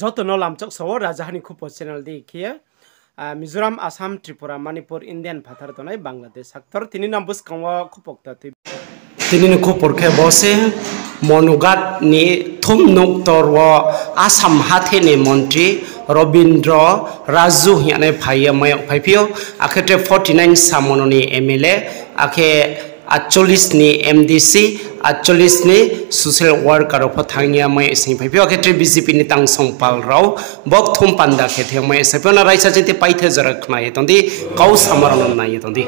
joto no lamchok sawo rajahani khupo channel dekhiye Mizoram Assam Tripura Manipur Indian phathar tonai Bangladesh saktor tini nam buskangwa khupokta tini ni khupor khe bose monugat ni thum nok torwa Assam hathe ni montri Robindra Raju hiane phaiya mayok phaipio akhete 49 samononi MLA akhe 48 ni MDC 48 ni social worker of thangya mai sing phaipio akhe BJP ni tang songpal rao bok thum panda khethe mai sapona raisa jete paithe jarak nai tondi kau samaron nai tondi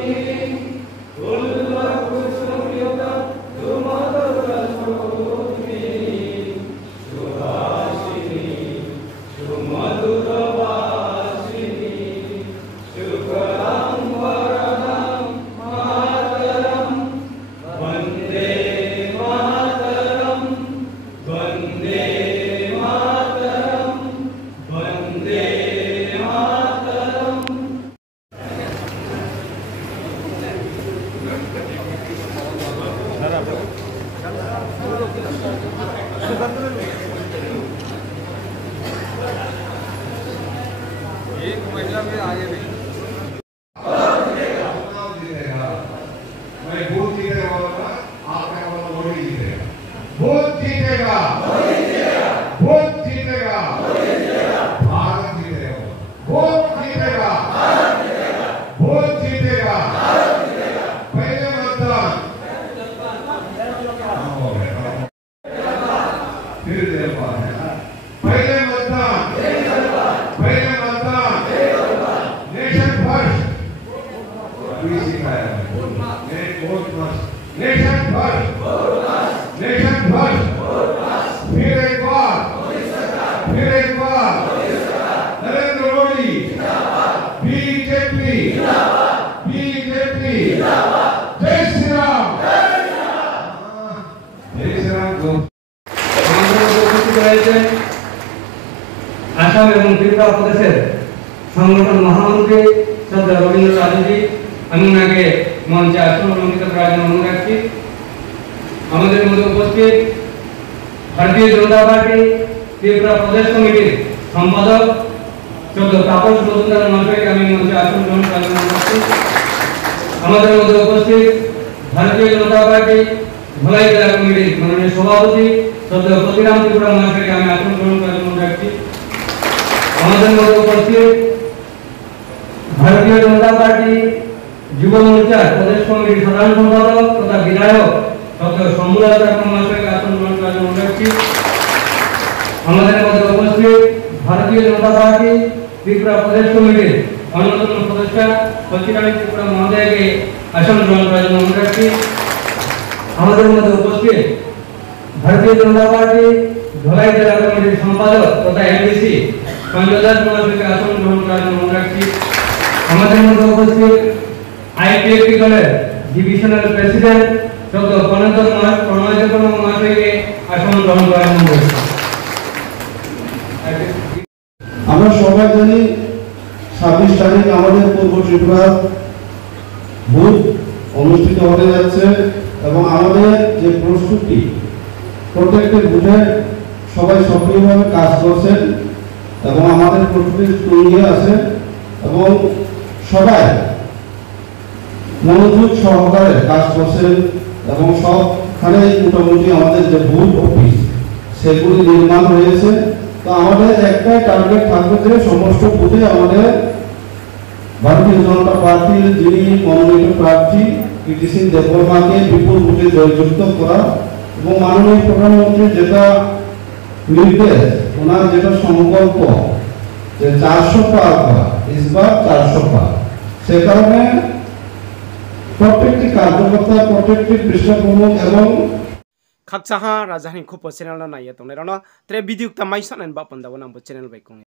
एक महिला में आगे नहीं मैं भूत जीतेगा आपका वोट जीतेगा भूत जीतेगा भूत जीतेगा भारत जीतेगा भूत जीतेगा भूत जीतेगा पहले मतदान फिर पहले मतदान Nation first. Nation first. फिर एक बार नरेंद्र मोदी बीजेपी जय श्री राम को आसाम एवं त्रिपुरा प्रदेशेर संगठन महामंत्री श्रद्धेय रवींद्र राजू আমি ওনাকে মঞ্চে আসন অলঙ্কৃত করার জন্য অনুরোধ রাখছি। আমাদের মধ্যে উপস্থিত ভারতীয় জনতা পার্টি ত্রিপুরা প্রদেশ কমিটির সম্পাদক শ্রদ্ধেয় তাপস মজুমদার মহাশয়কে আমি মঞ্চে আসন গ্রহণ করার জন্য অনুরোধ করছি। আমাদের মধ্যে উপস্থিত ভারতীয় জনতা পার্টি ধলাই জেলা কমিটির মাননীয় সভাপতি শ্রদ্ধেয় প্রতিরাম ত্রিপুরা মহাশয়কে আমি আসন গ্রহণ করার জন্য অনুরোধ রাখছি। আমাদের মধ্যে উপস্থিত ভারতীয় জনতা পার্টি যুব মোর্চা প্রদেশ কমিটির সাধারণ সম্পাদক তথা বিধায়ক ডক্টর শম্ভুলাল মহাশয়কে আসন গ্রহণ করার জন্য অনুরোধ রাখছি। আমাদের মধ্যে উপস্থিত ভারতীয় জনতা পার্টি ত্রিপুরা প্রদেশ কমিটির অন্যতম সদস্য সচিবানী ত্রিপুরা মহোদয়কে আসন গ্রহণ করার জন্য অনুরোধ রাখছি। আমাদের মধ্যে উপস্থিত ভারতীয় জনতা পার্টি ধলাই জেলা কমিটির সম্পাদক তথা এমডিসি সঞ্জয় দাস মহাশয়কে আসন গ্রহণ করার জন্য অনুরোধ রাখছি। আমাদের মধ্যে উপস্থিত আইপিএফটি দলের ডিভিশনাল প্রেসিডেন্ট ডক্টর প্রণয় মহাশয়কে আসন গ্রহণ করার জন্য অনুরোধ করছি। আমরা সবাই জানি 26 তারিখ আমাদের পূর্ব ত্রিপুরা বুথ অনুষ্ঠিত হতে যাচ্ছে এবং আমাদের যে প্রস্তুতি প্রত্যেকটি বুথে সবাই সক্রিয়ভাবে কাজ করছেন এবং আমাদের প্রস্তুতি তৈরি আছে এবং সবাই মনোযোগ সহকারে কাজ করছেন এবং সবখানে মোটামুটি আমাদের যে বুথ অফিস সেগুলি নির্মাণ হয়েছে। তো আমাদের একটাই টার্গেট থাকবে যে সমস্ত বুথে আমাদের ভারতীয় জনতা পার্টির যিনি মনোনীত প্রার্থী কীর্তি সিং দেববর্মাকে বিপুল ভোটে জয়যুক্ত করা এবং মাননীয় প্রধানমন্ত্রীর যেটা নির্দেশ ওনার যেটা সংকল্প যে 400 পার করা ইসবার 400 পার সে কারণে প্রত্যেকটি কার্যকর্তা প্রত্যেকটি পৃষ্ঠপোষক এবং khakchaha rajahani khupo channel na nai tong rano tre video ta mai sanan ba panda wona bo channel bai kong